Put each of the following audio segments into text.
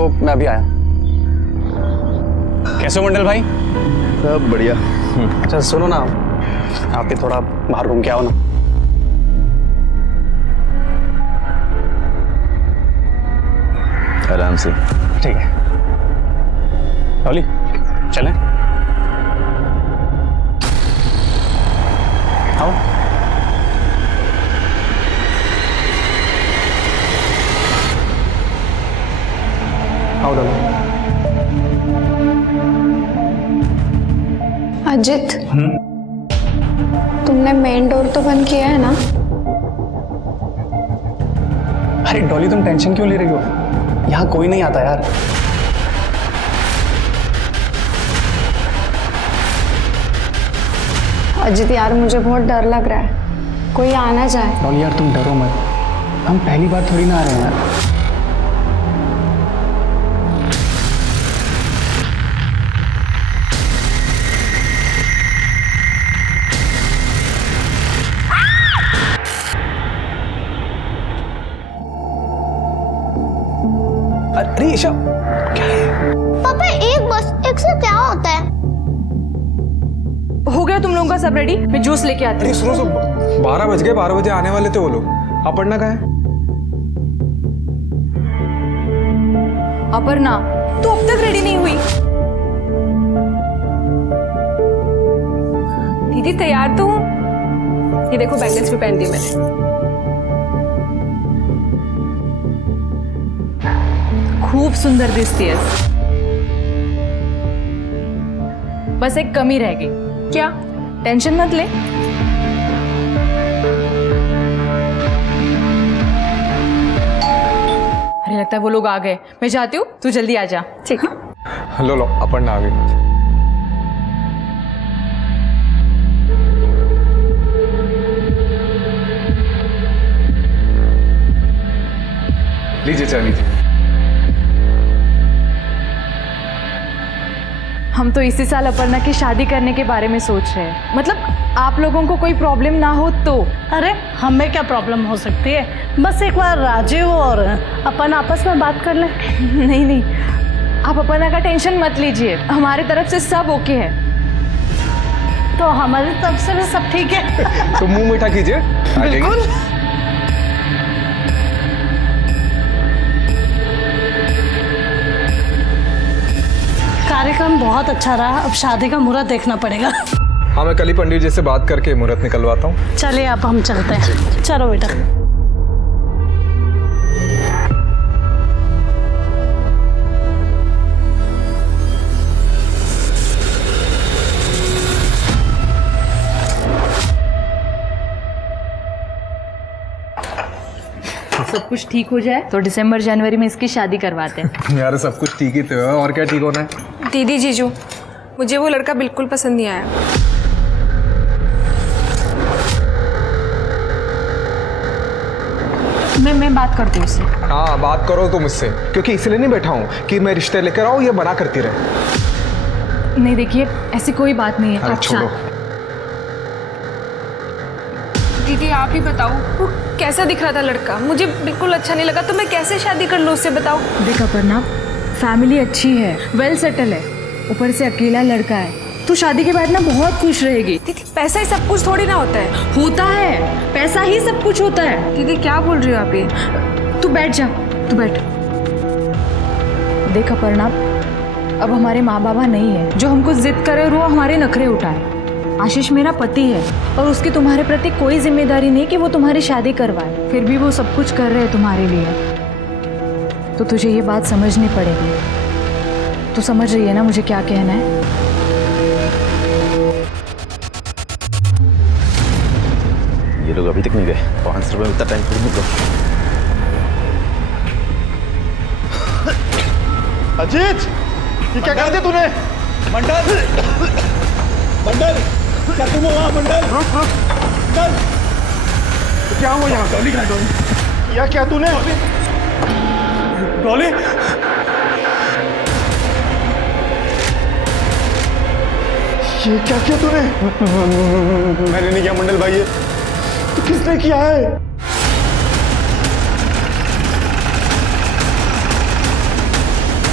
रुको, मैं अभी आया। कैसे हो मंडल भाई? सब बढ़िया। अच्छा सुनो ना, आप भी थोड़ा बाहर घूम के आओ ना। आराम से। ठीक है डॉली, चलें? आओ। आओ डॉली। अजित, तुमने मेन डोर तो बंद किया है ना? अरे डॉली तुम टेंशन क्यों ले रही हो? यहाँ कोई नहीं आता यार। अजित यार, मुझे बहुत डर लग रहा है, कोई आ ना जाए। डॉली यार तुम डरो मत, हम पहली बार थोड़ी ना आ रहे हैं यार। अरे ईशा, क्या है? पापा एक बस एक से क्या होता है? हो गया तुम लोगों का सब रेडी? मैं जूस लेके आती हूँ। सुनो 12 बज गए, 12 बजे आने वाले थे वो लोग। अपर्णा कहाँ है? अपर्णा, तू अब तक रेडी नहीं हुई? दीदी तैयार तो हूँ। ये देखो बैंगल्स भी पहन दी मैंने। खूब सुंदर दिखती है। बस एक कमी रह गई। क्या? टेंशन मत ले। अरे लगता है वो लोग आ गए। मैं जाती हूँ, तू जल्दी आ जा। ठीक है। लो अपर्णा आ गई। लीजिए चाय लीजिए। हम तो इसी साल अपर्णा की शादी करने के बारे में सोच रहे हैं। मतलब आप लोगों को कोई प्रॉब्लम ना हो तो। अरे हमें क्या प्रॉब्लम हो सकती है? बस एक बार राजीव और अपन आपस में बात कर लें। नहीं, आप अपर्णा का टेंशन मत लीजिए, हमारी तरफ से सब ओके है। तो हमारी तरफ से भी सब ठीक है। तो मुंह मीठा कीजिए। बिल्कुल। कार्यक्रम बहुत अच्छा रहा, अब शादी का मुहूर्त देखना पड़ेगा। हाँ, मैं कल ही पंडित जी से बात करके मुहूर्त निकलवाता हूँ। चलिए अब हम चलते हैं। चलो बेटा। सब कुछ ठीक हो जाए तो दिसंबर जनवरी में इसकी शादी करवाते हैं। यार सब कुछ ठीक ही तो है, और क्या ठीक होना है? दीदी जीजू, मुझे वो लड़का बिल्कुल पसंद नहीं आया। मैं बात करती हूँ उससे। हाँ बात करो तुम मुझसे, क्योंकि इसलिए नहीं बैठा हूँ कि मैं रिश्ते लेकर आऊँ ये बना करती रहे। नहीं देखिए, ऐसी कोई बात नहीं है। अरे छोड़ो। दीदी आप ही बताओ, वो कैसा दिख रहा था लड़का? मुझे बिल्कुल अच्छा नहीं लगा, तो मैं कैसे शादी कर लूँ उससे, बताओ। देख अपर्णा, फैमिली अच्छी है, वेल सेटल है, ऊपर से अकेला लड़का है। तू शादी के बाद ना बहुत खुश रहेगी। दीदी पैसा ही सब कुछ थोड़ी ना होता है। होता है, पैसा ही सब कुछ होता है। दीदी क्या बोल रही हो आप ये? तू बैठ जा, तू बैठ। देख अपर्णा, अब हमारे माँ बाबा नहीं है जो हमको जिद करे और वो हमारे नखरे उठाए। आशीष मेरा पति है और उसकी तुम्हारे प्रति कोई जिम्मेदारी नहीं कि वो तुम्हारी शादी करवाए। फिर भी वो सब कुछ कर रहे हैं तुम्हारे लिए, तो तुझे ये बात समझनी पड़ेगी। तू समझ रही है ना मुझे क्या कहना है? ये लोग अभी तक नहीं गए। 5 रुपए में इतना टाइम थोड़ी निकलो। अजीत, ये क्या कर दिया तूने? मंडल, क्या तुम हो वहाँ? मंडल, मंडल, क्या हुआ यहाँ? डॉली कहाँ? डॉली या क्या तूने? डॉली, ये क्या किया तूने? मैंने नहीं किया मंडल भाई, ये तो किसने किया है?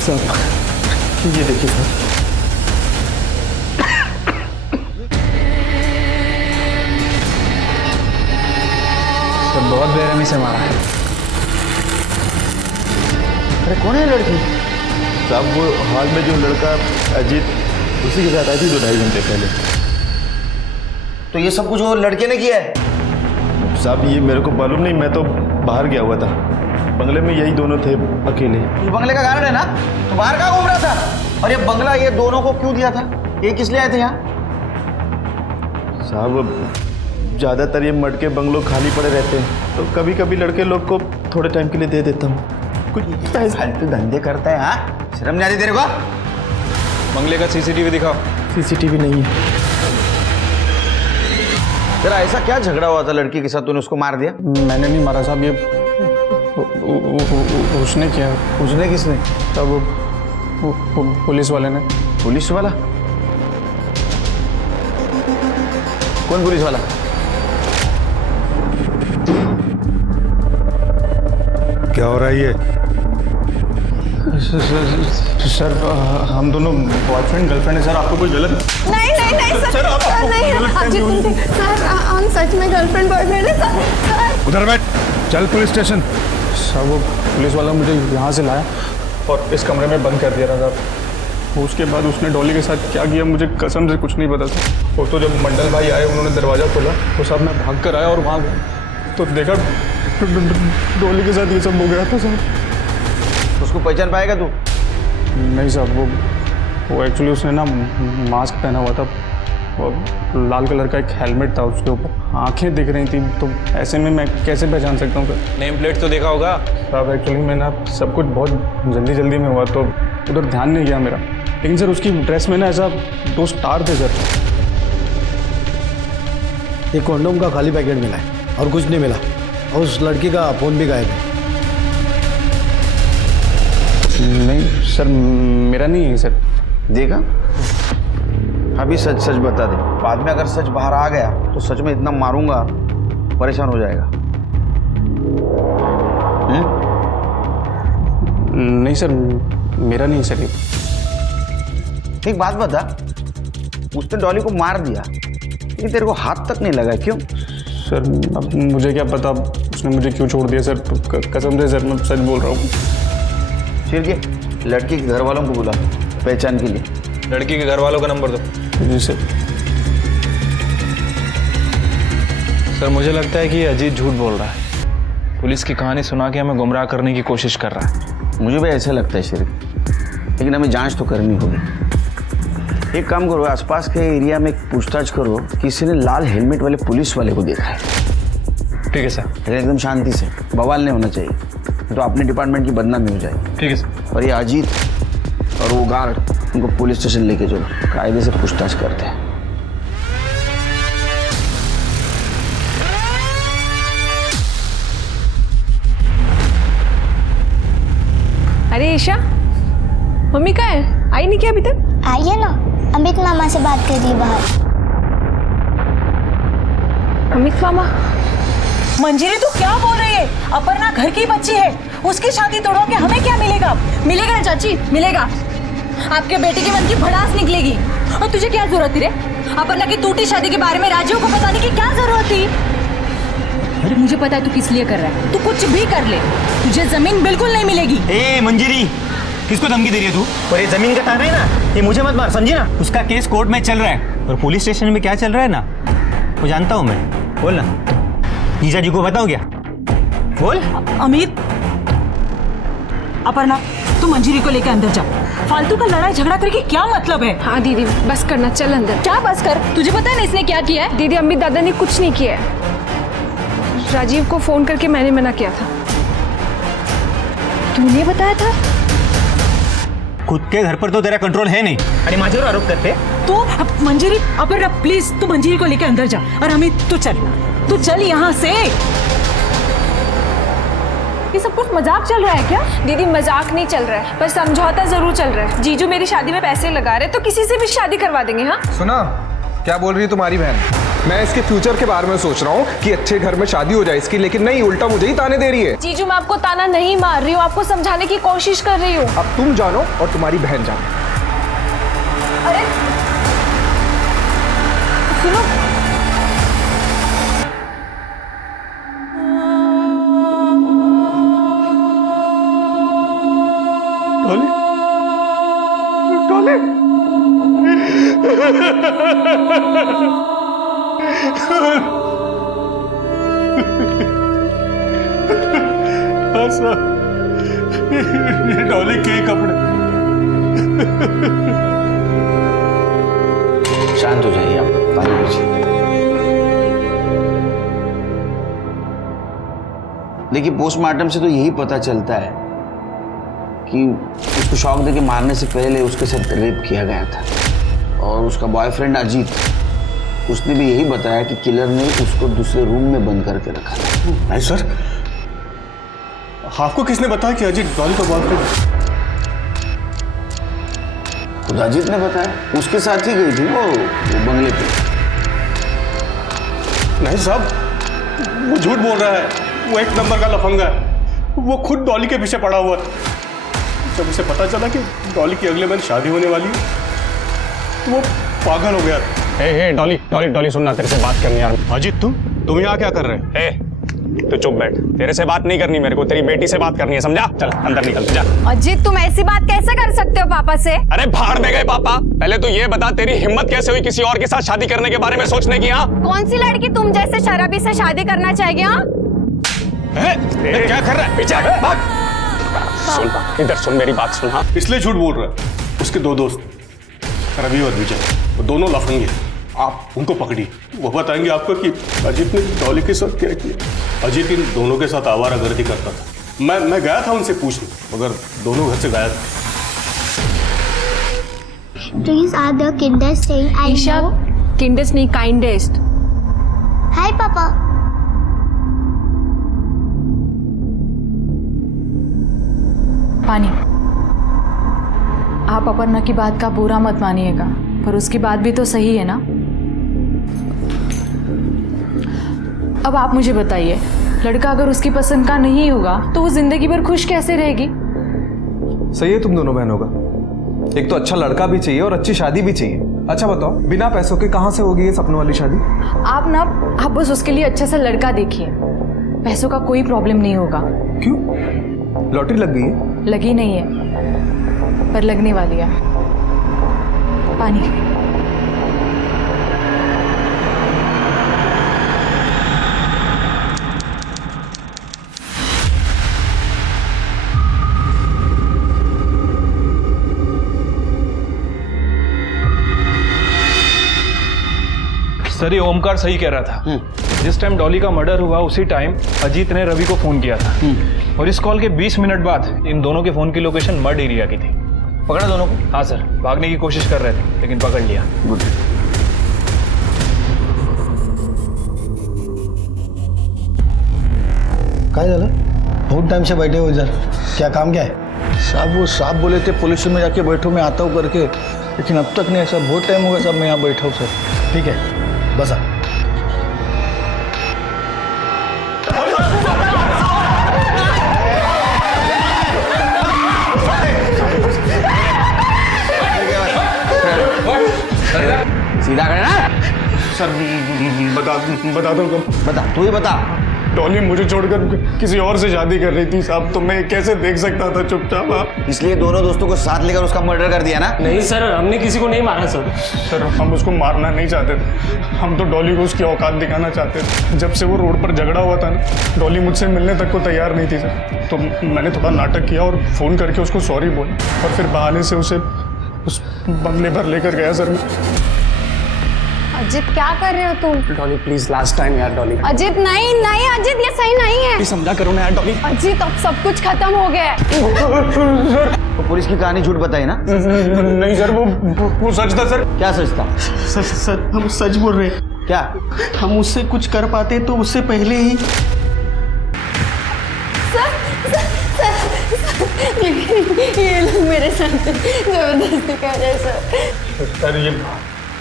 साहब ये देखिए सर, सर बहुत बेरहमी से मारा है। अरे कौन है लड़की? साहब वो हाल में जो लड़का अजीत, उसी के साथ आई थी 2-2.5 घंटे पहले। तो ये सब कुछ वो लड़के ने किया है? साहब ये मेरे को मालूम नहीं, मैं तो बाहर गया हुआ था, बंगले में यही दोनों थे अकेले। ये बंगले का गार्ड है ना, तो बाहर कहाँ घूम रहा था? और ये बंगला ये दोनों को क्यों दिया था? ये किस लिए आए थे यहाँ? साहब ज़्यादातर ये मटके बंगलों खाली पड़े रहते हैं, तो कभी कभी लड़के लोग को थोड़े टाइम के लिए दे देता हूँ। कुछ फालतू धंधे करता है, हाँ? शर्म नहीं आती तेरे को? बंगले का सीसीटीवी दिखाओ। सीसीटीवी नहीं है। तेरा ऐसा क्या झगड़ा हुआ था लड़की के साथ, तूने उसको मार दिया? मैंने नहीं मारा साहब, ये उसने किया। उसने किसने? तब पुलिस वाले ने। पुलिस वाला? कौन पुलिस वाला? क्या हो रहा है ये? सर हम दोनों बॉयफ्रेंड गर्लफ्रेंड है सर, आपको कोई गलत? नहीं नहीं नहीं सर, सर, आप- आपको नहीं गलत अजीत फहमी सुनते सर, हम सच में गर्लफ्रेंड बॉयफ्रेंड है सर। उधर बैठ, चल पुलिस स्टेशन। सर वो पुलिस वाला मुझे यहाँ से लाया और इस कमरे में बंद कर दिया था साहब। उसके बाद उसने डॉली के साथ क्या किया मुझे कसम से कुछ नहीं पता था। वो तो जब मंडल भाई आए उन्होंने दरवाज़ा खोला तो साहब मैं भाग कर आया और वहाँ गया तो देखा डॉली के साथ ये सब हो गया था साहब। उसको पहचान पाएगा तू? नहीं साहब, वो एक्चुअली उसने ना मास्क पहना हुआ था और लाल कलर का एक हेलमेट था उसके ऊपर, आंखें दिख रही थी, तो ऐसे में मैं कैसे पहचान सकता हूँ सर? नेम प्लेट तो देखा होगा साहब एक्चुअली मैं ना सब कुछ बहुत जल्दी में हुआ तो उधर ध्यान नहीं गया मेरा, लेकिन सर उसकी ड्रेस में ना ऐसा 2 स्टार थे सर। एक कॉन्डोम का खाली पैकेट मिला है और कुछ नहीं मिला, और उस लड़की का फ़ोन भी गायब है। नहीं सर मेरा नहीं है सर। देखा, अभी सच सच बता दे, बाद में अगर सच बाहर आ गया तो सच में इतना मारूंगा परेशान हो जाएगा। नहीं सर मेरा नहीं सर। एक बात बता, उसने डॉली को मार दिया लेकिन तेरे को हाथ तक नहीं लगा, क्यों? सर अब मुझे क्या पता उसने मुझे क्यों छोड़ दिया सर, कसम से सर मैं सच बोल रहा हूँ। फिर क्या, लड़की के घर वालों को बुला पहचान के लिए। लड़की के घर वालों का नंबर दो। जी सर। सर मुझे लगता है कि अजीत झूठ बोल रहा है, पुलिस की कहानी सुना के हमें गुमराह करने की कोशिश कर रहा है। मुझे भी ऐसा लगता है शरीफ, लेकिन हमें जांच तो करनी होगी। एक काम करो, आसपास के एरिया में पूछताछ करो, किसी ने लाल हेलमेट वाले पुलिस वाले को देखा है। ठीक है सर। लेकिन एकदम शांति से, बवाल नहीं होना चाहिए तो अपने डिपार्टमेंट की बदनामी हो जाएगी। ठीक है सर। और ये अजीत और वो गार्ड, उनको पुलिस स्टेशन लेके चलो, कायदे से पूछताछ करते हैं। अरे ईशा, मम्मी कहाँ है? आई नहीं क्या अभी तक? आइए ना, अमित मामा से बात कर रही बाहर। अमित मामा? मंजिरी तू क्या बोल रही है? अपर्णा घर की बच्ची है, उसकी शादी तोड़ो के हमें क्या मिलेगा? मिलेगा ना चाची, मिलेगा। आपके बेटे के मन की भड़ास निकलेगी। और तुझे क्या जरूरत थी रे? अपर्णा की टूटी शादी के बारे में राजीव को बताने की क्या जरूरत थी? अरे मुझे पता है तू किस लिए कर रहा है, तू कुछ भी कर ले, तुझे जमीन बिल्कुल नहीं मिलेगी। ए मंजिरी, किसको धमकी दे रही है तू? और ये जमीन का ताना है ना, ये मुझे मत मार, समझी ना? उसका केस कोर्ट में चल रहा है और पुलिस स्टेशन में क्या चल रहा है ना, वो जानता हूँ मैं। बोल ना, जीजा जी को बताओ क्या? बोल। अमित, अपर्णा तू मंजिरी को लेकर अंदर जा, फालतू का लड़ाई झगड़ा करके क्या मतलब है? हाँ दीदी बस करना, चल अंदर। क्या बस कर? तुझे पता है ना इसने क्या किया है? दीदी अमित दादा ने कुछ नहीं किया है, राजीव को फोन करके मैंने मना किया था। तूने बताया था? खुद के घर पर तो तेरा कंट्रोल है नहीं, अरे माझ्यावर आरोप करते। तू मंजिरी, अपर्णा प्लीज तू मंजिरी को लेकर अंदर जा, और अमित तू चल यहाँ से। ये सब कुछ मजाक चल रहा है क्या? दीदी मजाक नहीं चल रहा है, पर समझौता जरूर चल रहा है। जीजू मेरी शादी में पैसे लगा रहे तो किसी से भी शादी करवा देंगे। हाँ सुना क्या बोल रही है तुम्हारी बहन? मैं इसके फ्यूचर के बारे में सोच रहा हूँ कि अच्छे घर में शादी हो जाए इसकी, लेकिन नहीं, उल्टा मुझे ही ताने दे रही है। जीजू मैं आपको ताना नहीं मार रही हूँ, आपको समझाने की कोशिश कर रही हूँ। अब तुम जानो और तुम्हारी बहन जानो। अरे सुनो, डॉली, डॉली, हाँ सर, ये डॉली के कपड़े। शांत हो जाइए आप, पानी पीजिए। देखिए, पोस्टमार्टम से तो यही पता चलता है कि उसको शॉक देके मारने से पहले उसके साथ रेप किया गया था। और उसका बॉयफ्रेंड अजीत, उसने भी यही बताया कि किलर ने उसको दूसरे रूम में बंद करके रखा था। नहीं सर, आपको किसने बताया कि अजीत डॉली का बॉयफ्रेंड है? खुद अजीत ने बताया, उसके साथ ही गई थी वो बंगले पे। नहीं साहब, वो झूठ बोल रहा है, वो एक नंबर का लफंगा है। वो खुद डॉली के पीछे पड़ा हुआ था। जब उसे पता चला कि डॉली की अगले महीने शादी होने वाली है तो वो पागल हो गया। हे डॉली, डॉली, डॉली सुनना, तेरे से बात करनी यार। अजीत तुम यहाँ क्या कर रहे हो? तो चुप बैठ, तेरे से बात नहीं करनी मेरे को, तेरी बेटी से बात करनी है, समझा? चल अंदर निकल जा। अजीत तुम ऐसी बात कैसे कर सकते हो पापा से? अरे भाड़ में गए पापा, पहले तो ये बता तेरी हिम्मत कैसे हुई किसी और के साथ शादी करने के बारे में सोचने की? हाँ, कौन सी लड़की तुम जैसे शराबी से शादी करना चाहेगी? हाँ, क्या कर रहा है? पीछे भाग। सुन, इधर सुन, मेरी बात सुन। हाँ, इसलिए झूठ बोल रहा है। उसके दो दोस्त रवि और विजय, वो दोनों लफंगे। आप उनको पकड़ी, वो बताएंगे आपको कि अजीत ने डॉली के साथ क्या किया। अजीत इन दोनों के साथ आवारागर्दी करता था। मैं गया था उनसे पूछने, मगर दोनों घर से गायब थे। These are the kindest thing I Isha, know. किंडेस्ट नहीं काइंडेस्ट। Hi पापा। पानी, आप अपर्णा की बात का बुरा मत मानिएगा, पर उसकी बात भी तो सही है ना। अब आप मुझे बताइए, लड़का अगर उसकी पसंद का नहीं होगा तो वो जिंदगी भर खुश कैसे रहेगी? सही है तुम दोनों बहनों का। एक तो अच्छा लड़का भी चाहिए और अच्छी शादी भी चाहिए। अच्छा बताओ, बिना पैसों के कहाँ से होगी ये सपनों वाली शादी? आप बस उसके लिए अच्छा सा लड़का देखिए, पैसों का कोई प्रॉब्लम नहीं होगा। क्यों? लॉटरी लग गई है? लगी नहीं है, पर लगने वाली है। पानी। सर, ये ओमकार सही कह रहा था। जिस टाइम डॉली का मर्डर हुआ उसी टाइम अजीत ने रवि को फोन किया था, और इस कॉल के 20 मिनट बाद इन दोनों के फोन की लोकेशन मर्ड एरिया की थी। पकड़ा दोनों को? हाँ सर, भागने की कोशिश कर रहे थे लेकिन पकड़ लिया। गुड। काय झालं? बहुत टाइम से बैठे हो इधर, क्या काम क्या है? साहब वो साहब बोले थे पुलिस में जाके बैठो, मैं आता हूँ करके, लेकिन अब तक नहीं। ऐसा बहुत टाइम हो गया साहब, मैं यहाँ बैठा हूँ सर। ठीक है, बसा। सीधा करे ना सर, बता दो। बता, तू ही बता। डॉली मुझे छोड़कर किसी और से शादी कर रही थी साहब, तो मैं कैसे देख सकता था चुपचाप? आप इसलिए दोनों दोस्तों को साथ लेकर उसका मर्डर कर दिया ना? नहीं सर, हमने किसी को नहीं मारा सर। सर, हम उसको मारना नहीं चाहते थे, हम तो डॉली को उसकी औकात दिखाना चाहते थे। जब से वो रोड पर झगड़ा हुआ था ना, डॉली मुझसे मिलने तक को तैयार नहीं थी सर। तो मैंने थोड़ा नाटक किया और फ़ोन करके उसको सॉरी बोला, और फिर बहाने से उसे उस बंगले पर लेकर गया सर। अजीत क्या कर रहे हो तुम? डॉली प्लीज, लास्ट टाइम यार। डॉली अजीत नहीं नहीं, अजीत ये सही नहीं है। समझा करो ना यार डॉली। अजीत अब सब कुछ खत्म हो गया है। तो पुलिस की कहानी झूठ बताई ना? नहीं सर, वो सच था सर। क्या सच था? सर हम सच बोल रहे हैं। क्या? हम उससे कुछ कर पाते तो उससे पहले ही। ये लोग मेरे साथ जबरदस्ती कर रहे हैं सर। सर,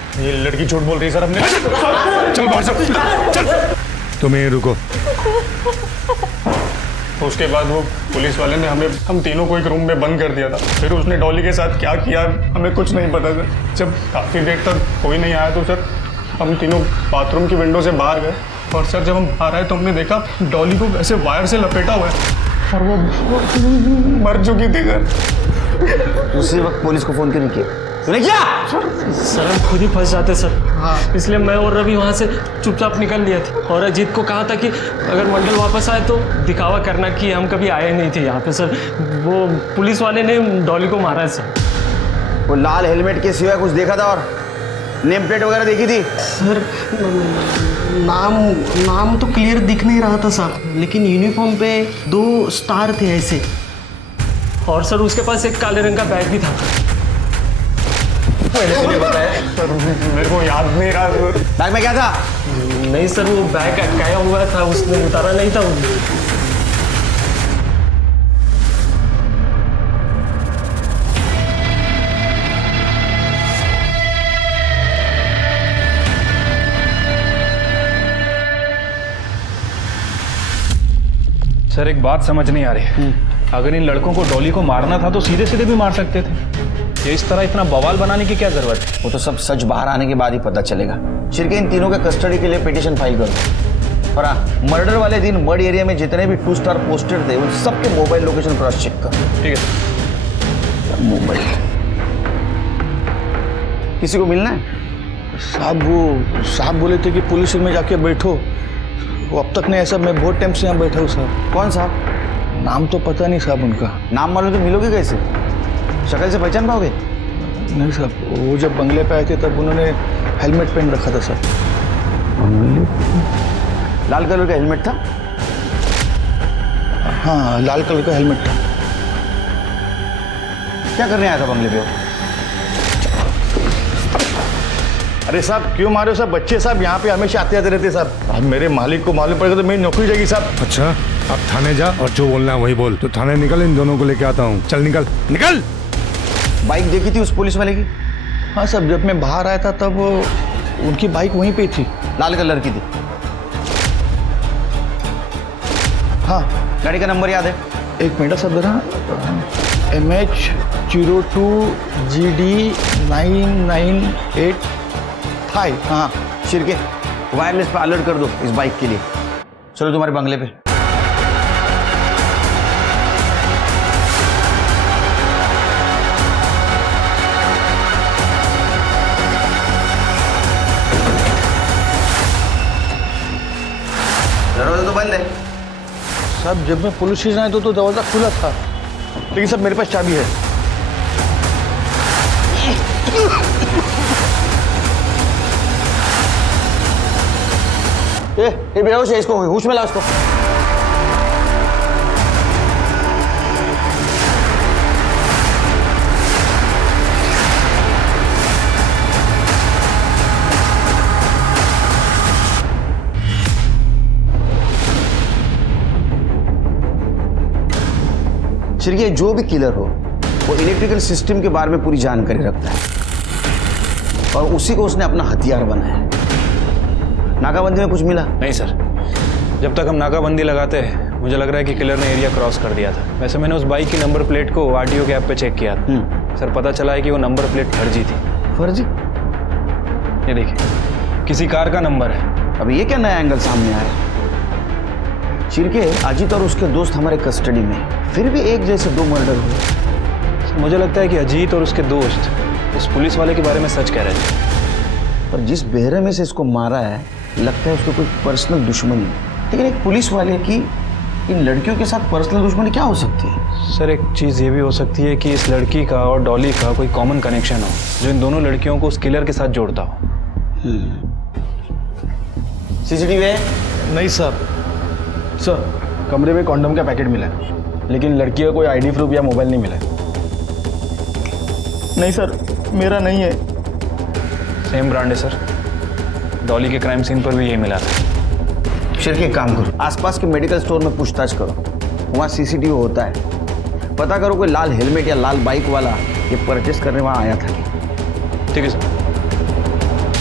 ये लड़की झूठ बोल रही है सर। हमने चल बाहर चल। तुम यहीं रुको। उसके बाद वो पुलिस वाले ने हम तीनों को एक रूम में बंद कर दिया था। फिर उसने डॉली के साथ क्या किया हमें कुछ नहीं पता सर। जब काफ़ी देर तक कोई नहीं आया तो सर हम तीनों बाथरूम की विंडो से बाहर गए और सर जब हम बाहर आए तो हमने देखा डॉली को ऐसे वायर से लपेटा हुआ है और वो मर चुकी थी सर। उसी वक्त पुलिस को फोन क्यों नहीं किया? तूने किया? सर हम खुद ही फंस जाते सर। हाँ। इसलिए मैं और रवि वहाँ से चुपचाप निकल लिए थे और अजीत को कहा था कि अगर मंडल वापस आए तो दिखावा करना कि हम कभी आए नहीं थे यहाँ पे सर। वो पुलिस वाले ने डॉली को मारा है सर। वो लाल हेलमेट के सिवाय कुछ देखा था और नेम प्लेट वगैरह देखी थी? सर नाम तो क्लियर दिख नहीं रहा था साहब, लेकिन यूनिफॉर्म पे 2 स्टार थे ऐसे। और सर उसके पास एक काले रंग का बैग भी था। मैंने बताया सर, मेरे को याद नहीं रहा सर। बैग में क्या था? नहीं सर वो बैग अटकाया हुआ था, उसने उतारा नहीं था। सर एक बात समझ नहीं आ रही, अगर इन लड़कों को डॉली को मारना था तो सीधे सीधे भी मार सकते थे। ये इस तरह इतना बवाल बनाने की क्या जरूरत है? वो तो सब सच बाहर आने के बाद ही पता चलेगा। छिड़के इन तीनों के कस्टडी के लिए पिटीशन फाइल करो। और हाँ, मर्डर वाले दिन मर्ड एरिया में जितने भी 2 स्टार पोस्टेड थे उन सबके मोबाइल लोकेशन क्रॉस चेक करो। ठीक है। मोबाइल किसी को मिलना है? साहब वो साहब बोले थे कि पुलिस में जाके बैठो। वो अब तक नहीं, ऐसा मैं बहुत टाइम से यहाँ बैठा हूँ साहब। कौन साहब? नाम तो पता नहीं साहब उनका। नाम मालूम तो मिलोगे कैसे? शक्ल से पहचान पाओगे? नहीं साहब, वो जब बंगले पे आए थे तब उन्होंने हेलमेट पहन रखा था सर। लाल कलर का हेलमेट था? हाँ लाल कलर का हेलमेट था। क्या करने आया था बंगले पे? अरे साहब क्यों मारे हो साहब? बच्चे साहब यहाँ पे हमेशा आते जाते रहते साहब। अब मेरे मालिक को मालूम पड़ेगा तो मेरी नौकरी जाएगी साहब। अच्छा अब थाने जा और जो बोलना है वही बोल। तो थाने निकल, इन दोनों को लेके आता हूँ। चल निकल निकल। बाइक देखी थी उस पुलिस वाले की? हाँ साहब, जब मैं बाहर आया था तब उनकी बाइक वहीं पे थी। लाल कलर की थी? हाँ। गाड़ी का नंबर याद है? एक मिनट साहब जरा। MH02 GD 998। हाँ। शिरके वायरलेस पे अलर्ट कर दो इस बाइक के लिए। चलो तुम्हारे बंगले पे। दरवाजा तो बंद है साहब। जब मैं पुलिस स्टेशन आया तो दरवाजा खुला था, लेकिन साहब मेरे पास चाबी है। ये बेहोश है, इसको होश में लाओ इसको। शिरके जो भी किलर हो वो इलेक्ट्रिकल सिस्टम के बारे में पूरी जानकारी रखता है और उसी को उसने अपना हथियार बनाया है। नाकाबंदी में कुछ मिला? नहीं सर, जब तक हम नाकाबंदी लगाते हैं मुझे लग रहा है कि किलर ने एरिया क्रॉस कर दिया था। वैसे मैंने उस बाइक की नंबर प्लेट को RTO के ऐप पे चेक किया था सर, पता चला है कि वो नंबर प्लेट फर्जी थी। फर्जी? ये देखिए किसी कार का नंबर है। अब ये क्या नया एंगल सामने आया? चिरके अजीत और उसके दोस्त हमारे कस्टडी में, फिर भी एक जैसे 2 मर्डर हुए। मुझे लगता है कि अजीत और उसके दोस्त उस पुलिस वाले के बारे में सच कह रहे थे। पर जिस बेहरे में से इसको मारा है लगता है उसको कोई पर्सनल दुश्मनी है। लेकिन एक पुलिस वाले की इन लड़कियों के साथ पर्सनल दुश्मनी क्या हो सकती है? सर एक चीज़ ये भी हो सकती है कि इस लड़की का और डॉली का कोई कॉमन कनेक्शन हो जो इन दोनों लड़कियों को उस किलर के साथ जोड़ता हो। CCTV है? नहीं साहब। सर कमरे में कॉन्डम का पैकेट मिला है, लेकिन लड़की का कोई ID प्रूफ या मोबाइल नहीं मिला है। नहीं सर, मेरा नहीं है। सेम ब्रांड है सर, डॉली के क्राइम सीन पर भी यही मिला था। शिरके एक काम करो, आसपास के मेडिकल स्टोर में पूछताछ करो, वहाँ CCTV होता है। पता करो कोई लाल हेलमेट या लाल बाइक वाला ये परचेस करने वहाँ आया था। ठीक है सर।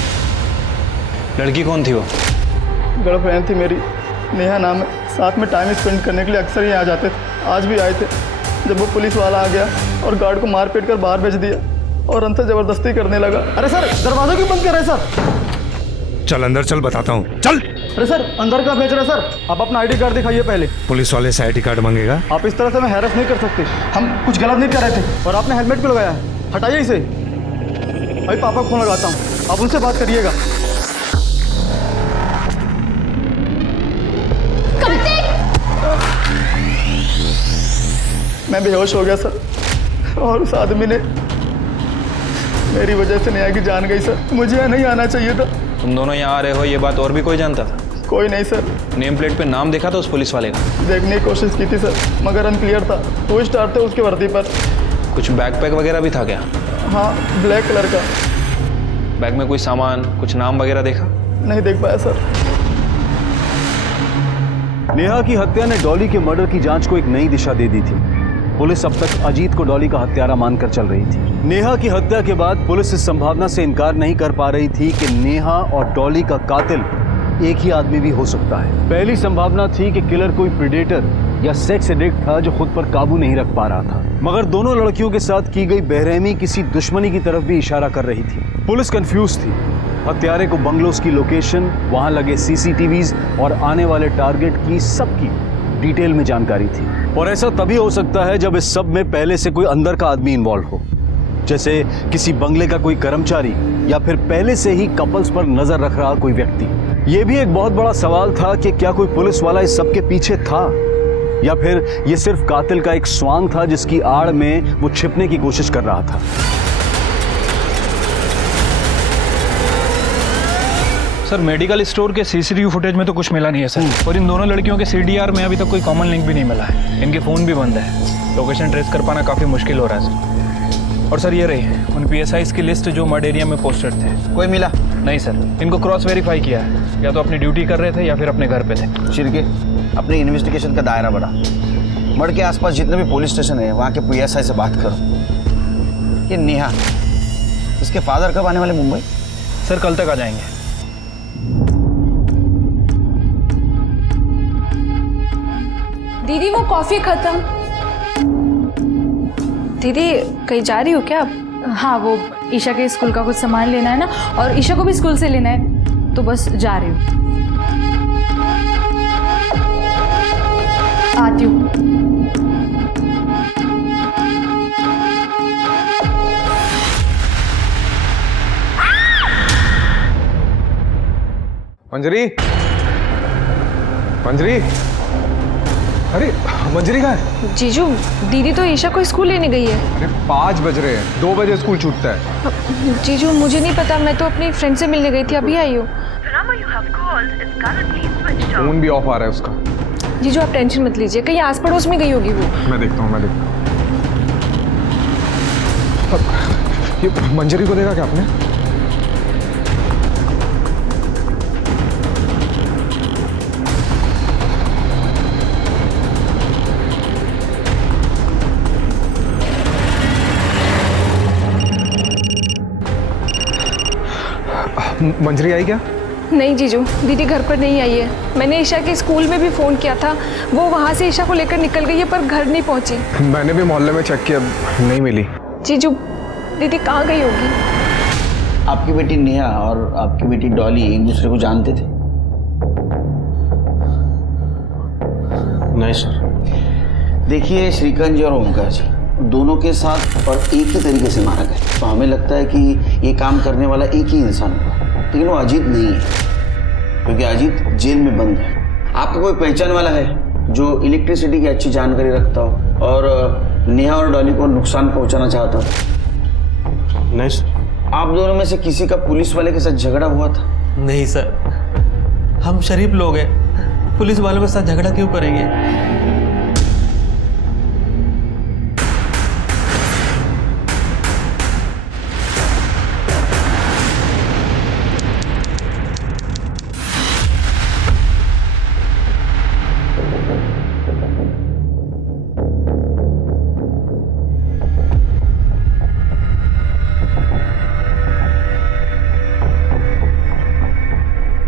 लड़की कौन थी वो? गर्लफ्रेंड थी मेरी, नेहा नाम है। साथ में टाइम स्पेंड करने के लिए अक्सर ही आ जाते थे। आज भी आए थे। जब वो पुलिस वाला आ गया और गार्ड को मार पीट कर बाहर भेज दिया और अंतर जबरदस्ती करने लगा। अरे सर, दरवाजा क्यों बंद कर रहे हैं सर? चल अंदर चल, बताता हूँ, चल। अरे सर, अंदर का भेज रहे हैं सर? आप अपना आईडी कार्ड दिखाइए पहले। पुलिस वाले से आईडी कार्ड मांगेगा? आप इस तरह से हमें हैरेस नहीं कर सकते। हम कुछ गलत नहीं कर रहे थे और आपने हेलमेट क्यों लगाया है? हटाइए इसे। भाई पापा को फोन लगाता हूँ, आप उनसे बात करिएगा। मैं बेहोश हो गया सर और उस आदमी ने मेरी वजह से नेहा की जान गई सर। मुझे यहाँ नहीं आना चाहिए था। तुम दोनों यहाँ आ रहे हो ये बात और भी कोई जानता था? कोई नहीं सर। नेम प्लेट पे नाम देखा था उस पुलिस वाले का? देखने की कोशिश की थी सर, मगर अनक्लियर था। 2 स्टार थे उसकी वर्दी पर। कुछ बैकपैक वगैरह भी था क्या? हाँ, ब्लैक कलर का। बैग में कोई सामान, कुछ नाम वगैरह देखा? नहीं देख पाया सर। नेहा की हत्या ने डॉली के मर्डर की जांच को एक नई दिशा दे दी थी। पुलिस अब तक अजीत को डॉली का हत्यारा मानकर चल रही थी। नेहा की हत्या के बाद पुलिस इस संभावना से इनकार नहीं कर पा रही थी कि नेहा और डॉली का कातिल एक ही आदमी भी हो सकता है। पहली संभावना थी कि किलर कोई प्रेडेटर या सेक्स एडिक्ट था जो खुद पर काबू नहीं रख पा रहा था, मगर दोनों लड़कियों के साथ की गई बेरहमी किसी दुश्मनी की तरफ भी इशारा कर रही थी। पुलिस कंफ्यूज थी। हत्यारे को बंगलोज की लोकेशन, वहां लगे सीसीटीवीज और आने वाले टारगेट की सबकी डिटेल में जानकारी थी। और ऐसा तभी हो सकता है जब इस सब में पहले से कोई अंदर का आदमी इन्वॉल्व हो, जैसे किसी बंगले का कोई कर्मचारी या फिर पहले से ही कपल्स पर नजर रख रहा कोई व्यक्ति। यह भी एक बहुत बड़ा सवाल था कि क्या कोई पुलिस वाला इस सब के पीछे था या फिर यह सिर्फ कातिल का एक स्वांग था जिसकी आड़ में वो छिपने की कोशिश कर रहा था। सर, मेडिकल स्टोर के सीसीटीवी फुटेज में तो कुछ मिला नहीं है सर, और इन दोनों लड़कियों के सीडीआर में अभी तक कोई कॉमन लिंक भी नहीं मिला है। इनके फ़ोन भी बंद है। लोकेशन ट्रेस कर पाना काफ़ी मुश्किल हो रहा है सर। और सर ये रही उन PSIs की लिस्ट जो मर्ड एरिया में पोस्टेड थे। कोई मिला? नहीं सर, इनको क्रॉस वेरीफाई किया है। या तो अपनी ड्यूटी कर रहे थे या फिर अपने घर पे थे। शिरके, अपने इन्वेस्टिगेशन का दायरा बढ़ा। मर्ड के आसपास जितने भी पुलिस स्टेशन है वहाँ के PSI से बात करो। ये नेहा, इसके फादर कब आने वाले मुंबई? सर कल तक आ जाएंगे। दीदी वो कॉफ़ी ख़त्म। दीदी कहीं जा रही हो क्या आप? हाँ, वो ईशा के स्कूल का कुछ सामान लेना है ना, और ईशा को भी स्कूल से लेना है, तो बस जा रही हूँ। आती हूँ। मंजरी, मंजरी, अरे मंजरी कहाँ है? जीजू, दीदी तो ईशा को स्कूल लेने गई है। अरे 5 बज रहे हैं, 2 बजे स्कूल छूटता है। जीजू मुझे नहीं पता, मैं तो अपनी फ्रेंड से मिलने गई थी, अभी आई हूँ। फोन भी ऑफ आ रहा है उसका। जीजू आप टेंशन मत लीजिए, कहीं आस पड़ोस में गई होगी वो। मैं देखता हूँ, ये मंजरी को देखा क्या आपने? मंजरी आई क्या? नहीं जीजू, दीदी घर पर नहीं आई है। मैंने ईशा के स्कूल में भी फ़ोन किया था, वो वहाँ से ईशा को लेकर निकल गई है पर घर नहीं पहुँची। मैंने भी मोहल्ले में चेक किया, नहीं मिली। जीजू दीदी कहाँ गई होगी? आपकी बेटी नेहा और आपकी बेटी डॉली एक दूसरे को जानते थे? नहीं सर। देखिए श्रीकांत जी और ओमकार जी दोनों के साथ और एक ही तरीके से मारा गया, तो हमें लगता है कि ये काम करने वाला एक ही इंसान होगा, लेकिन वो अजीत नहीं है, क्योंकि अजीत जेल में बंद है। आपका कोई पहचान वाला है जो इलेक्ट्रिसिटी की अच्छी जानकारी रखता हो और नेहा और डॉली को नुकसान पहुंचाना चाहता हो? नहीं सर। आप दोनों में से किसी का पुलिस वाले के साथ झगड़ा हुआ था? नहीं सर, हम शरीफ लोग हैं, पुलिस वालों के साथ झगड़ा क्यों करेंगे?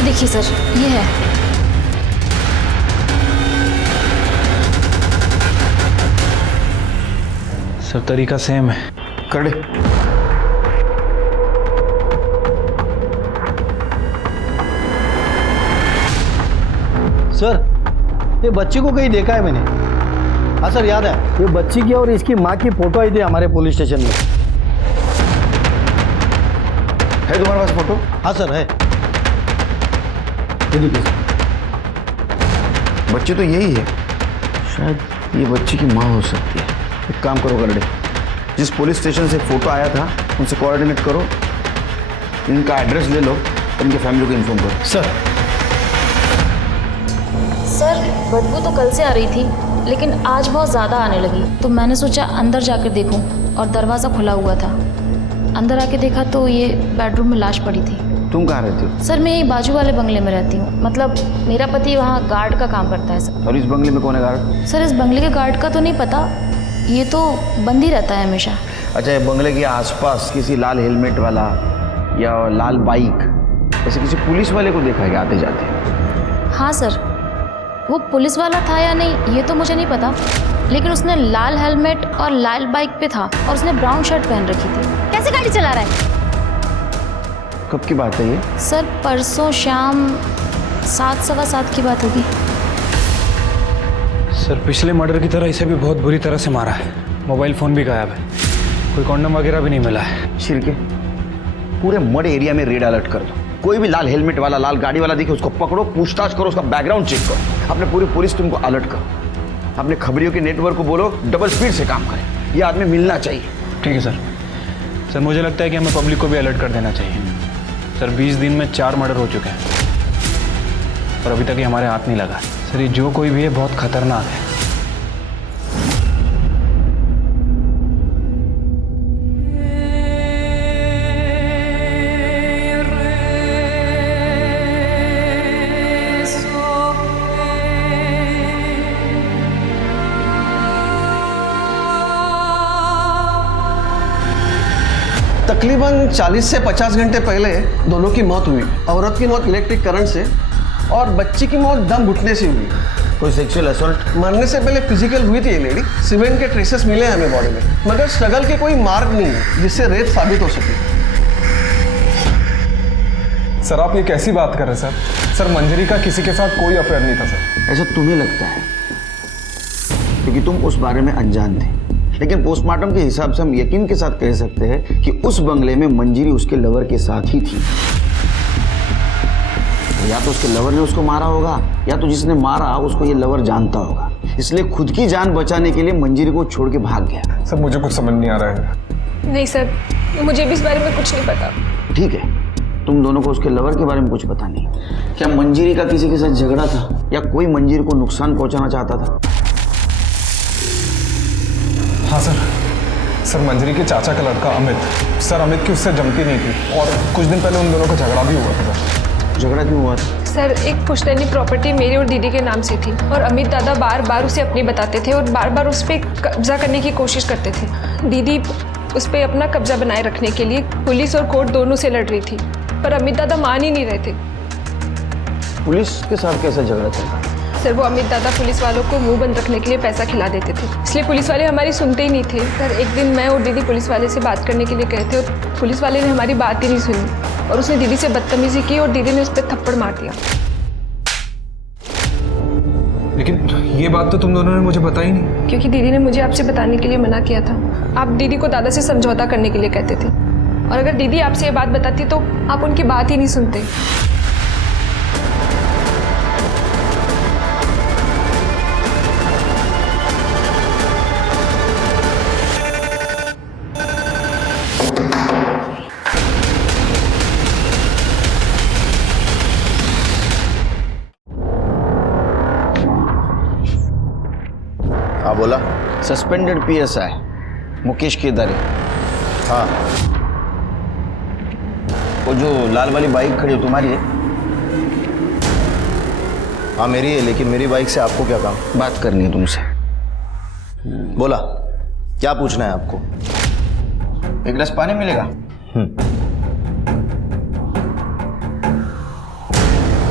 ये देखिए सर, ये है। सर तरीका सेम है। कर दे। सर ये बच्ची को कहीं देखा है मैंने। हाँ सर याद है, ये बच्ची की और इसकी माँ की फोटो आई थी हमारे पुलिस स्टेशन में। है तुम्हारे पास फोटो? हाँ सर है। ये देखिए सर। बच्ची तो यही है, शायद ये बच्ची की माँ हो सकती है। एक काम करो करडे, जिस पुलिस स्टेशन से फोटो आया था उनसे कोऑर्डिनेट करो, इनका एड्रेस ले लो और इनके फैमिली को इन्फॉर्म करो। सर बदबू तो कल से आ रही थी, लेकिन आज बहुत ज़्यादा आने लगी, तो मैंने सोचा अंदर जाकर देखूं, और दरवाज़ा खुला हुआ था। अंदर आके देखा तो ये बेडरूम में लाश पड़ी थी। तुम कहाँ रहती हो? सर मैं यही बाजू वाले बंगले में रहती हूँ, मतलब मेरा पति वहाँ गार्ड का काम करता है सर। और इस बंगले में कौन है गार्ड? सर इस बंगले के गार्ड का तो नहीं पता, ये तो बंद ही रहता है हमेशा। अच्छा, ये बंगले के आसपास किसी लाल हेलमेट वाला या लाल बाइक ऐसे किसी पुलिस वाले को देखा है आते जाते? हाँ सर, वो पुलिस वाला था या नहीं ये तो मुझे नहीं पता, लेकिन उसने लाल हेलमेट और लाल बाइक पे था और उसने ब्राउन शर्ट पहन रखी थी। कैसे गाड़ी चला रहा है? कब की बात है ये? सर परसों शाम 7:15 की बात होगी। सर पिछले मर्डर की तरह इसे भी बहुत बुरी तरह से मारा है। मोबाइल फ़ोन भी गायब है, कोई कॉन्डम वगैरह भी नहीं मिला है। शिरके, पूरे मड एरिया में रेड अलर्ट कर दो। कोई भी लाल हेलमेट वाला, लाल गाड़ी वाला दिखे उसको पकड़ो, पूछताछ करो, उसका बैकग्राउंड चेक करो। अपने पूरी पुलिस टीम को अलर्ट करो। अपने खबरियों के नेटवर्क को बोलो डबल स्पीड से काम करें। ये आदमी मिलना चाहिए। ठीक है सर। सर मुझे लगता है कि हमें पब्लिक को भी अलर्ट कर देना चाहिए। सर 20 दिन में 4 मर्डर हो चुके हैं और अभी तक ये हमारे हाथ नहीं लगा। सर ये जो कोई भी है बहुत खतरनाक है। तकरीबन 40 से 50 घंटे पहले दोनों की मौत हुई। औरत की मौत इलेक्ट्रिक करंट से और बच्ची की मौत दम घुटने से हुई। कोई सेक्सुअल असॉल्ट? मरने से पहले फिजिकल हुई थी ये लेडी। सीमेंट के ट्रेसेस मिले हैं हमें बॉडी में, मगर स्ट्रगल के कोई मार्क नहीं है जिससे रेप साबित हो सके। सर आप ये कैसी बात कर रहे हैं सर? सर मंजरी का किसी के साथ कोई अफेयर नहीं था सर। ऐसा तुम्हें लगता है क्योंकि तुम उस बारे में अनजान थे, लेकिन पोस्टमार्टम के हिसाब से हम यकीन के साथ कह सकते हैं कि उस बंगले में मंजरी उसके लवर के साथ ही थी। या तो उसके लवर ने उसको मारा होगा या तो जिसने मारा उसको ये लवर जानता होगा, इसलिए खुद की जान बचाने के लिए मंजरी को छोड़ के भाग गया। सर मुझे कुछ समझ नहीं आ रहा है। नहीं सर, मुझे भी इस बारे में कुछ नहीं पता। ठीक है, तुम दोनों को उसके लवर के बारे में कुछ पता नहीं। क्या मंजरी का किसी के साथ झगड़ा था या कोई मंजरी को नुकसान पहुंचाना चाहता था? हाँ सर मंजरी के चाचा का लड़का अमित। सर अमित की उससे जमती नहीं थी और कुछ दिन पहले उन दोनों का झगड़ा भी हुआ था। सर झगड़ा क्यों हुआ था? सर एक पुश्तैनी प्रॉपर्टी मेरी और दीदी के नाम से थी और अमित दादा बार बार उसे अपनी बताते थे और बार बार उस पर कब्जा करने की कोशिश करते थे। दीदी उस पर अपना कब्जा बनाए रखने के लिए पुलिस और कोर्ट दोनों से लड़ रही थी, पर अमित दादा मान ही नहीं रहे थे। पुलिस के साथ कैसा झगड़ा चल? सर वो अमित दादा पुलिस वालों को मुंह बंद रखने के लिए पैसा खिला देते थे, इसलिए पुलिस वाले हमारी सुनते ही नहीं थे। सर एक दिन मैं और दीदी पुलिस वाले से बात करने के लिए गए थे और पुलिस वाले ने हमारी बात ही नहीं सुनी और उसने दीदी से बदतमीजी की और दीदी ने उस पर थप्पड़ मार दिया। लेकिन ये बात तो तुम दोनों ने मुझे बताई नहीं। क्योंकि दीदी ने मुझे आपसे बताने के लिए मना किया था। आप दीदी को दादा से समझौता करने के लिए कहते थे और अगर दीदी आपसे ये बात बताती तो आप उनकी बात ही नहीं सुनते। हाँ बोला। सस्पेंडेड पीएसआई मुकेश केदारे। हाँ वो जो लाल वाली बाइक खड़ी हो तुम्हारी है? हाँ मेरी है, लेकिन मेरी बाइक से आपको क्या काम? बात करनी है तुमसे। बोला, क्या पूछना है आपको? एक गिलास पानी मिलेगा?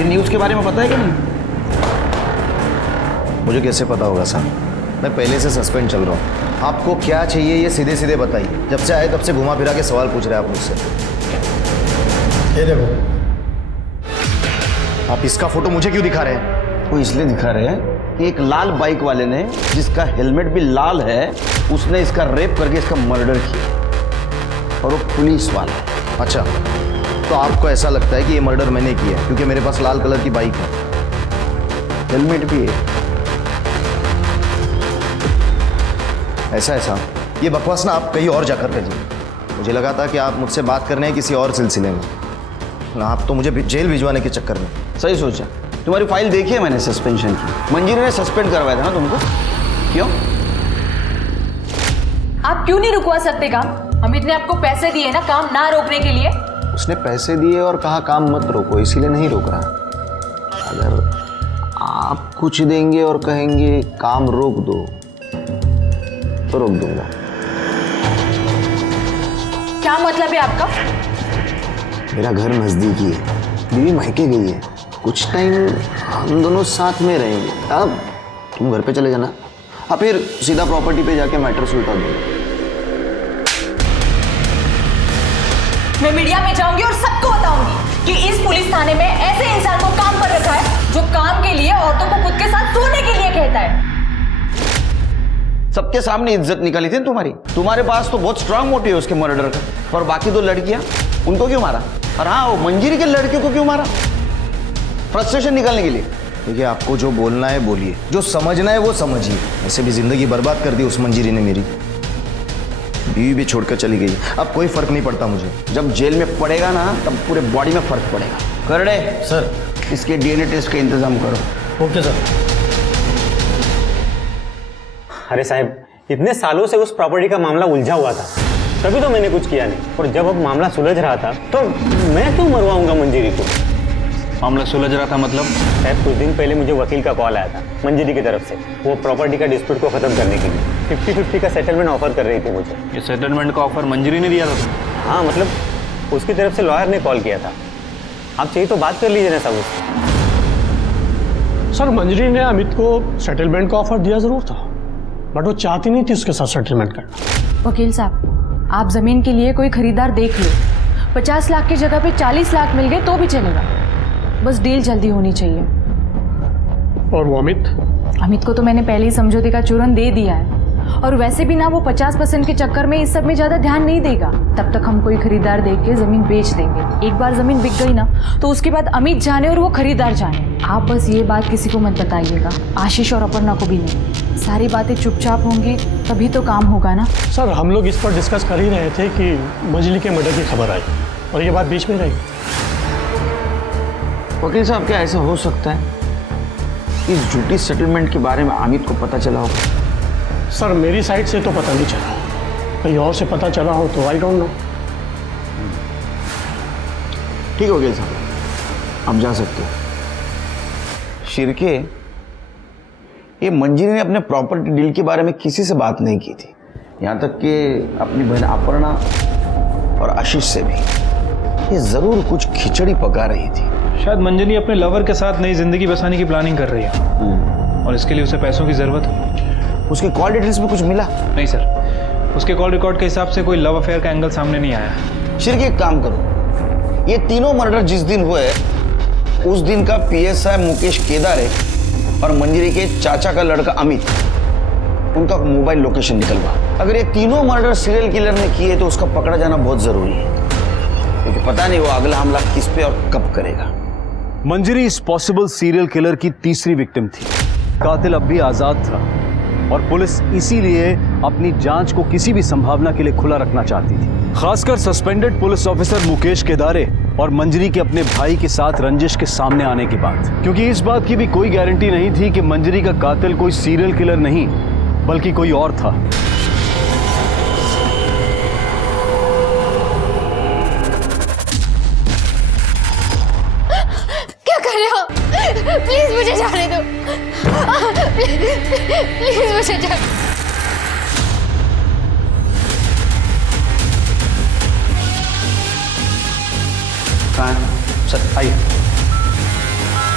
ये न्यूज़ के बारे में पता है कि नहीं? मुझे कैसे पता होगा सर, मैं पहले से सस्पेंड चल रहा हूँ। आपको क्या चाहिए ये सीधे सीधे बताइए। जब से आए तब से घुमा फिरा के सवाल पूछ रहे हैं आप मुझसे। ये देखो, आप इसका फोटो मुझे क्यों दिखा रहे हैं? वो इसलिए दिखा रहे हैं कि एक लाल बाइक वाले ने, जिसका हेलमेट भी लाल है, उसने इसका रेप करके इसका मर्डर किया, और वो पुलिस वाला है। अच्छा, तो आपको ऐसा लगता है कि ये मर्डर मैंने किया है क्योंकि मेरे पास लाल कलर की बाइक है, हेलमेट भी है? ऐसा ऐसा ये बकवास ना आप कहीं और जाकर करिए। मुझे लगा था कि आप मुझसे बात करने हैं किसी और सिलसिले में, ना आप तो मुझे जेल भिजवाने के चक्कर में। सही सोचा। तुम्हारी फाइल देखी है मैंने सस्पेंशन की। मंजीरी ने सस्पेंड करवाया था ना तुमको, क्यों? आप क्यों नहीं रुकवा सकते काम? अमित ने आपको पैसे दिए ना काम ना रोकने के लिए। उसने पैसे दिए और कहा काम मत रोको, इसीलिए नहीं रोक रहा। अगर आप कुछ देंगे और कहेंगे काम रोक दो तो रोक दूंगा। क्या मतलब है आपका? मेरा घर नजदीकी है, बीवी मायके गई है, कुछ टाइम हम दोनों साथ में रहेंगे। अब तुम घर पे चले जाना, हाँ फिर सीधा प्रॉपर्टी पे जाके मैटर सुलझा दूंगा। मैं मीडिया में जाऊंगी और सबको बताऊंगी कि इस पुलिस थाने में ऐसे इंसान को काम पर रखा है जो काम के लिए औरतों को खुद के साथ सोने के लिए कहता है। सबके सामने इज्जत निकाली थी तुम्हारी। तुम्हारे पास तो बहुत स्ट्रांग मोटिव है उसके मर्डर का, और बाकी दो लड़कियां, उनको क्यों मारा? और हाँ, वो मंजीरी के लड़के को क्यों मारा? फ्रस्ट्रेशन निकालने के लिए। देखिए, आपको जो बोलना है बोलिए, जो समझना है वो समझिए। ऐसे भी जिंदगी बर्बाद कर दी उस मंजीरी ने मेरी। बीवी भी छोड़कर चली गई, अब कोई फर्क नहीं पड़ता मुझे। जब जेल में पड़ेगा ना तब पूरे बॉडी में फर्क पड़ेगा। करड़े सर, इसके डीएनए टेस्ट का इंतजाम करो। Okay sir. अरे साहब, इतने सालों से उस प्रॉपर्टी का मामला उलझा हुआ था, तभी तो मैंने कुछ किया नहीं। और जब अब मामला सुलझ रहा था तो मैं क्यों मरवाऊंगा मंजीरी को? मामला सुलझ रहा था मतलब? साहब, कुछ दिन पहले मुझे वकील का कॉल आया था मंजीरी की तरफ से, वो प्रॉपर्टी का डिस्प्यूट को खत्म करने के लिए 50-50 का सेटलमेंट ऑफर कर रही थी मुझे। ये सेटलमेंट का ऑफर मंजीरी ने दिया था? हाँ, मतलब उसकी तरफ से लॉयर ने कॉल किया था। आप चाहिए तो बात कर लीजिए ना साहब उससे। सर, मंजरी ने अमित को सेटलमेंट का ऑफर दिया जरूर था, बट वो चाहती नहीं थी उसके साथ सेटलमेंट करना। वकील साहब, आप जमीन के लिए कोई खरीदार देख लो। 50 लाख की जगह पे 40 लाख मिल गए तो भी चलेगा, बस डील जल्दी होनी चाहिए। और वो अमित को तो मैंने पहले ही समझौते का चूरन दे दिया है, और वैसे भी ना वो 50% के चक्कर में इस सब में ज्यादा ध्यान नहीं देगा। तब तक हम कोई खरीदार देख के जमीन बेच देंगे। एक बार जमीन बिक गई ना तो उसके बाद अमित जाने और वो खरीदार जाने। आप बस ये बात किसी को मत बताइएगा, आशीष और अपर्णा को भी नहीं। सारी बातें चुपचाप होंगी तभी तो काम होगा ना। सर, हम लोग इस पर डिस्कस कर ही रहे थे कि मंजली के मर्डर की खबर आई और ये बात बीच में रही। वकील साहब, क्या ऐसा हो सकता है इस झूठी सेटलमेंट के बारे में अमित को पता चला होगा? सर, मेरी साइड से तो पता नहीं चला, कहीं और से पता चला हो तो आई डोंट नो। ठीक हो गया साहब, आप जा सकते हो। शिरके, ये मंजीरी ने अपने प्रॉपर्टी डील के बारे में किसी से बात नहीं की थी, यहाँ तक कि अपनी बहन अपर्णा और आशीष से भी। ये जरूर कुछ खिचड़ी पका रही थी। शायद मंजरी अपने लवर के साथ नई जिंदगी बसाने की प्लानिंग कर रही है, और इसके लिए उसे पैसों की जरूरत है। उसके कॉल डिटेल्स में कुछ मिला? नहीं सर, उसके कॉल रिकॉर्ड के हिसाब से कोई लव अफेयर का एंगल सामने नहीं आया। शिरके, एक काम करो, ये तीनों मर्डर जिस दिन हुए उस दिन का पीएसआई मुकेश केदारे और मंजरी के चाचा का लड़का अमित, उनका मोबाइल लोकेशन निकलवा। अगर ये तीनों मर्डर सीरियल किलर ने किए तो उसका पकड़ा जाना बहुत जरूरी है, क्योंकि पता नहीं वो अगला हमला किस पे और कब करेगा। मंजरी इस पॉसिबल सीरियल किलर की तीसरी विक्टिम थी। कातिल अब भी आजाद था और पुलिस इसीलिए अपनी जांच को किसी भी संभावना के लिए खुला रखना चाहती थी, खासकर सस्पेंडेड पुलिस ऑफिसर मुकेश केदारे और मंजरी के अपने भाई के साथ रंजिश के सामने आने के बाद, क्योंकि इस बात की भी कोई गारंटी नहीं थी कि मंजरी का कातिल कोई सीरियल किलर नहीं बल्कि कोई और था। क्या कर रहे हो? प्लीज मुझे जाने दो। प्लीज मुझे जाने। सर आइए।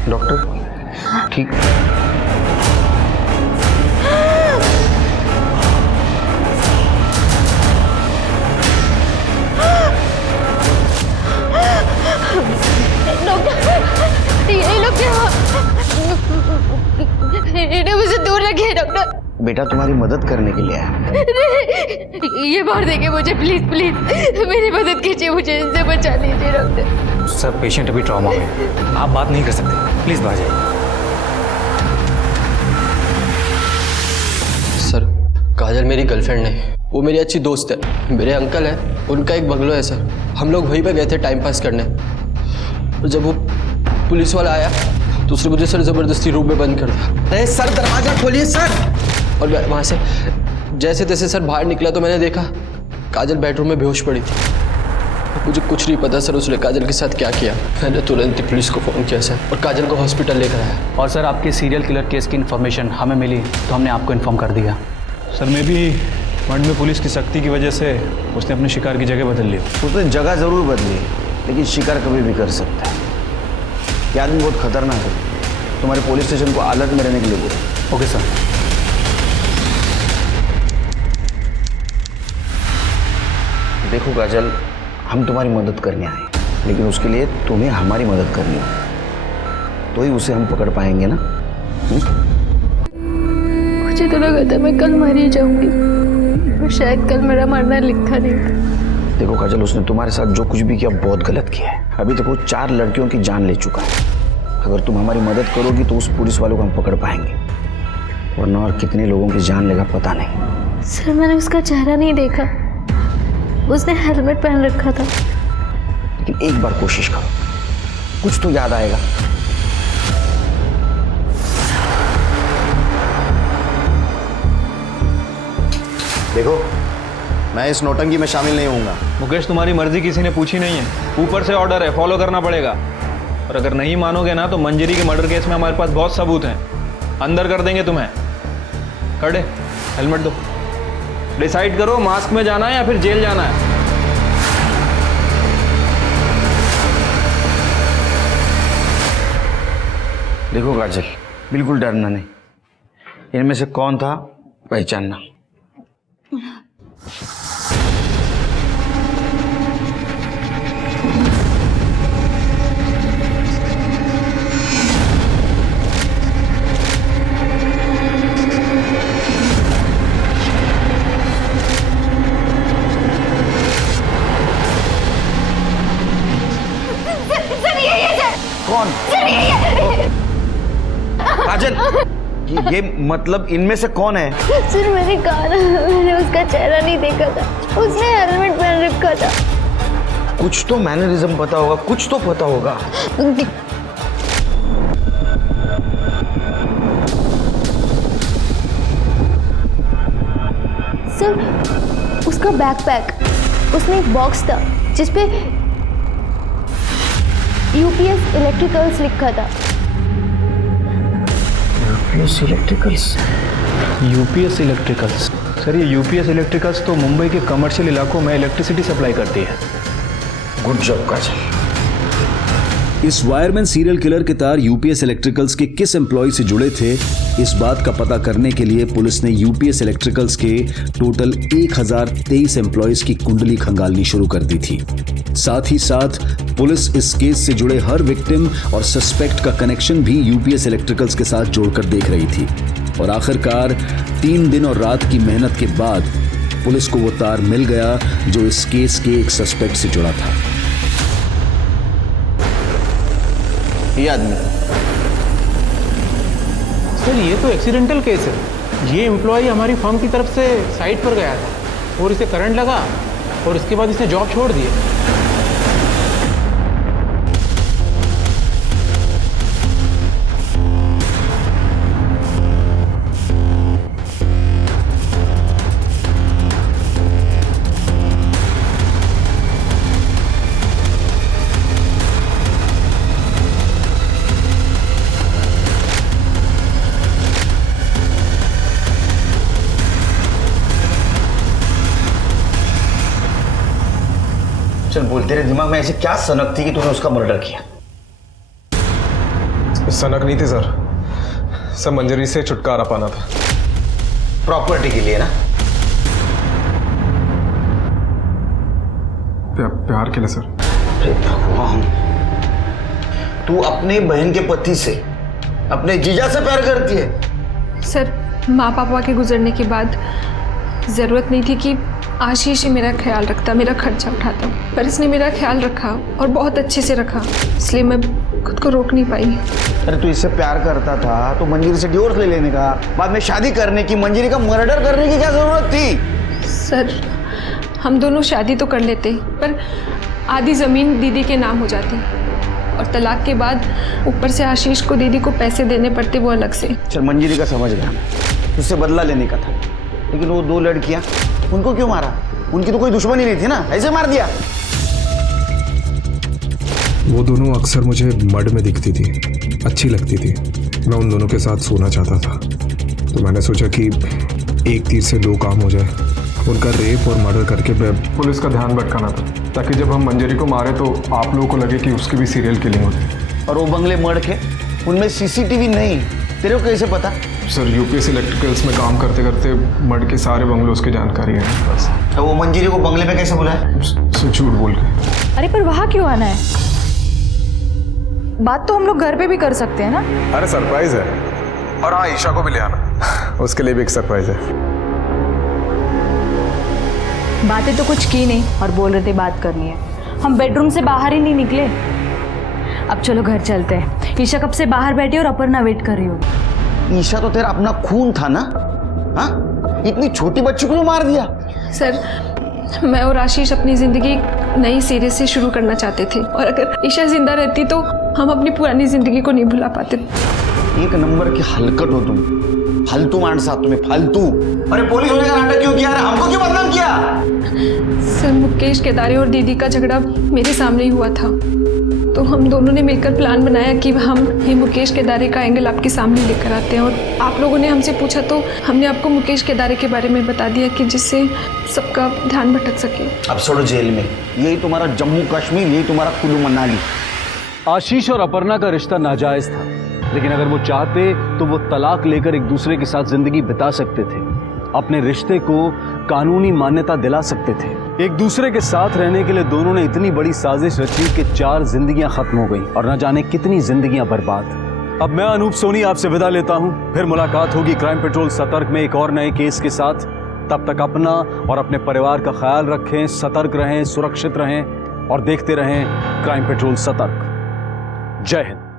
डॉक्टर ठीक? डॉक्टर ये लोग क्या, इन्हें मुझे दूर रखिए डॉक्टर। बेटा तुम्हारी मदद करने के लिए आया। ये बाहर देंगे मुझे, प्लीज प्लीज मेरी मदद कीजिए, मुझे इनसे बचा लीजिए डॉक्टर। सर पेशेंट अभी ट्रॉमा में है, आप बात नहीं कर सकते, प्लीज बाहर जाइए। सर काजल मेरी गर्लफ्रेंड नहीं, वो मेरी अच्छी दोस्त है। मेरे अंकल है, उनका एक बंगलो है सर, हम लोग वहीं पे गए थे टाइम पास करने। और जब वो पुलिस वाला आया तो उसने मुझे सर ज़बरदस्ती रूम में बंद कर दिया। अरे सर दरवाजा खोलिए सर। और वहाँ से जैसे तैसे सर बाहर निकला तो मैंने देखा काजल बेडरूम में बेहोश पड़ी थी। मुझे कुछ नहीं पता सर उसने काजल के साथ क्या किया। मैंने तुरंत ही पुलिस को फ़ोन किया सर और काजल को हॉस्पिटल लेकर आया। और सर आपके सीरियल किलर केस की इन्फॉर्मेशन हमें मिली तो हमने आपको इन्फॉर्म कर दिया। सर मैं भी मंड में पुलिस की सख्ती की वजह से उसने अपने शिकार की जगह बदल ली। उसने जगह ज़रूर बदली, लेकिन शिकार कभी भी कर सकता है। ये आदमी बहुत खतरनाक है, तुम्हारे पुलिस स्टेशन को अलर्ट में रहने के लिए बोलो। Okay sir. देखो काजल, हम तुम्हारी मदद करने आए, लेकिन उसके लिए तुम्हें हमारी मदद करनी होगी, तो ही उसे हम पकड़ पाएंगे ना। मुझे तो लगा था मैं कल मर ही जाऊंगी, पर शायद कल मेरा मरना लिखा नहीं था। देखो काजल, उसने तुम्हारे साथ जो कुछ भी किया बहुत गलत किया है। अभी तक वो 4 लड़कियों की जान ले चुका है। अगर तुम हमारी मदद करोगी तो उस पुलिस वालों को हम पकड़ पाएंगे, वरना और कितने लोगों की जान लेगा पता नहीं। सर मैंने उसका चेहरा नहीं देखा, उसने हेलमेट पहन रखा था। लेकिन एक बार कोशिश करो, कुछ तो याद आएगा। देखो मैं इस नौटंकी में शामिल नहीं होऊंगा। मुकेश तुम्हारी मर्जी किसी ने पूछी नहीं है, ऊपर से ऑर्डर है, फॉलो करना पड़ेगा। और अगर नहीं मानोगे ना तो मंजरी के मर्डर केस में हमारे पास बहुत सबूत हैं, अंदर कर देंगे तुम्हें। खड़े, हेलमेट दो। डिसाइड करो मास्क में जाना है या फिर जेल जाना है। देखो काजल, बिल्कुल डरना नहीं। इनमें से कौन था पहचानना। कौन? काजल, ये मतलब इनमें से कौन है? सर मैंने कहा ना, मैंने उसका चेहरा नहीं देखा था, उसने हेलमेट पहन रखा था। कुछ तो मैनरिज्म पता होगा, कुछ तो पता होगा। सर उसका बैकपैक, उसमें एक बॉक्स था जिसपे यूपीएस इलेक्ट्रिकल्स लिखा था। UPS electricals? UPS electricals? Sir ये यूपीएस इलेक्ट्रिकल्स तो मुंबई के कमर्शियल इलाकों में इलेक्ट्रिसिटी सप्लाई करती है। गुड जॉब काजल। इस वायरमैन सीरियल किलर के तार यूपीएस इलेक्ट्रिकल्स के किस एम्प्लॉय से जुड़े थे, इस बात का पता करने के लिए पुलिस ने यूपीएस इलेक्ट्रिकल्स के टोटल 1023 एम्प्लॉयज की कुंडली खंगालनी शुरू कर दी थी। साथ ही साथ पुलिस इस केस से जुड़े हर विक्टिम और सस्पेक्ट का कनेक्शन भी यूपीएस इलेक्ट्रिकल्स के साथ जोड़कर देख रही थी। और आखिरकार 3 दिन और रात की मेहनत के बाद पुलिस को वो तार मिल गया जो इस केस के एक सस्पेक्ट से जुड़ा था। ये आदमी सर, ये तो एक्सीडेंटल केस है। ये एम्प्लॉय हमारी फर्म की तरफ से साइट पर गया था और इसे करंट लगा और उसके बाद इसने जॉब छोड़ दी। चल बोल, तेरे दिमाग में ऐसी क्या सनक थी कि तूने उसका मर्डर किया? सनक नहीं थी सर मंजरी से छुटकारा पाना था। प्रॉपर्टी के लिए ना? प्यार के लिए सर। अरे भगवान, तू अपने बहन के पति से, अपने जीजा से प्यार करती है? सर माँ पापा के गुजरने के बाद ज़रूरत नहीं थी कि आशीष ही मेरा ख्याल रखता, मेरा खर्चा उठाता, पर इसने मेरा ख्याल रखा और बहुत अच्छे से रखा, इसलिए मैं खुद को रोक नहीं पाई। अरे तू इससे प्यार करता था तो मंजरी से डिवोर्स ले लेने का, बाद में शादी करने की, मंजरी का मर्डर करने की क्या जरूरत थी? सर हम दोनों शादी तो कर लेते, पर आधी ज़मीन दीदी के नाम हो जाती और तलाक के बाद ऊपर से आशीष को दीदी को पैसे देने पड़ते, वो अलग से। चल मंजरी का समझ गया, उससे बदला लेने का था, लेकिन वो 2 लड़कियां, उनको क्यों मारा? उनकी तो कोई दुश्मनी नहीं थी ना, ऐसे मार दिया? वो दोनों अक्सर मुझे मर्ड में दिखती थी, अच्छी लगती थी, मैं उन दोनों के साथ सोना चाहता था, तो मैंने सोचा कि एक तीर से 2 काम हो जाए, उनका रेप और मर्डर करके पुलिस का ध्यान भटकाना था, ताकि जब हम मंजरी को मारे तो आप लोगों को लगे कि उसकी भी सीरियल किलिंग होती। और वो बंगले मर्ड के, उनमें सीसीटीवी नहीं, तेरे को कैसे पता? सर यूपीएस इलेक्ट्रिकल्स में काम करते करते मर्ड के सारे बंगलों की जानकारी है बस। तो वो मंजरी को बंगले में कैसे बुलाया? झूठ बोल के। अरे पर वहाँ क्यों आना है? बात तो हम लोग घर पे भी कर सकते हैं ना। अरे सरप्राइज है, और हाँ ईशा को भी ले आना, उसके लिए भी एक सरप्राइज है। बातें तो कुछ की नहीं और बोल रहे थे बात करनी है, हम बेडरूम से बाहर ही नहीं निकले। अब चलो घर चलते हैं, ईशा कब से बाहर बैठी और अपर्णा वेट कर रही होगी। ईशा तो तेरा अपना खून था ना, हाँ? इतनी छोटी बच्ची को मार दिया? सर मैं और आशीष अपनी ज़िंदगी नई सिरे से शुरू करना चाहते थे, और अगर ईशा जिंदा रहती तो हम अपनी पुरानी ज़िंदगी को नहीं भुला पाते। एक नंबर की हलकट हो तुम, फालतू मानसा तुम्हें, फालतू। अरे पुलिस होने का नाटक क्यों किया? हमको क्यों बदनाम किया? सर मुकेश केदारे और दीदी का झगड़ा मेरे सामने ही हुआ था, तो हम दोनों ने मिलकर प्लान बनाया कि हम ही मुकेश केदारे का एंगल आपके सामने लेकर आते हैं, और आप लोगों ने हमसे पूछा तो हमने आपको मुकेश केदारे के बारे में बता दिया कि जिससे सबका ध्यान भटक सके। अब छोड़ो जेल में, यही तुम्हारा जम्मू कश्मीर, यही तुम्हारा कुल्लू मनाली। आशीष और अपर्णा का रिश्ता नाजायज था, लेकिन अगर वो चाहते तो वो तलाक लेकर एक दूसरे के साथ जिंदगी बिता सकते थे, अपने रिश्ते को कानूनी मान्यता दिला सकते थे। एक दूसरे के साथ रहने के लिए दोनों ने इतनी बड़ी साजिश रची कि 4 जिंदगियां खत्म हो गई और न जाने कितनी जिंदगियां बर्बाद। अब मैं अनूप सोनी आपसे विदा लेता हूं, फिर मुलाकात होगी क्राइम पेट्रोल सतर्क में एक और नए केस के साथ। तब तक अपना और अपने परिवार का ख्याल रखें, सतर्क रहें, सुरक्षित रहें और देखते रहें क्राइम पेट्रोल सतर्क। जय हिंद।